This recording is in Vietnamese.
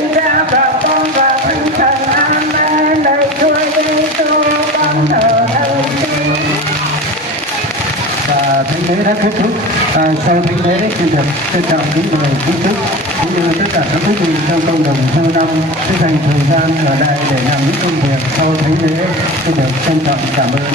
Thiên Cha và Con và Thánh Thần. Amen. Lạy Chúa Giêsu, con thờ ơn Chúa. Và thánh lễ đã kết thúc. Sau thánh lễ xin được trân trọng kính mời quý chức cũng như tất cả các quý vị trong cộng đồng hưu năm sẽ dành thời gian ở đây để làm những công việc sau thánh lễ. Xin được trân trọng cảm ơn.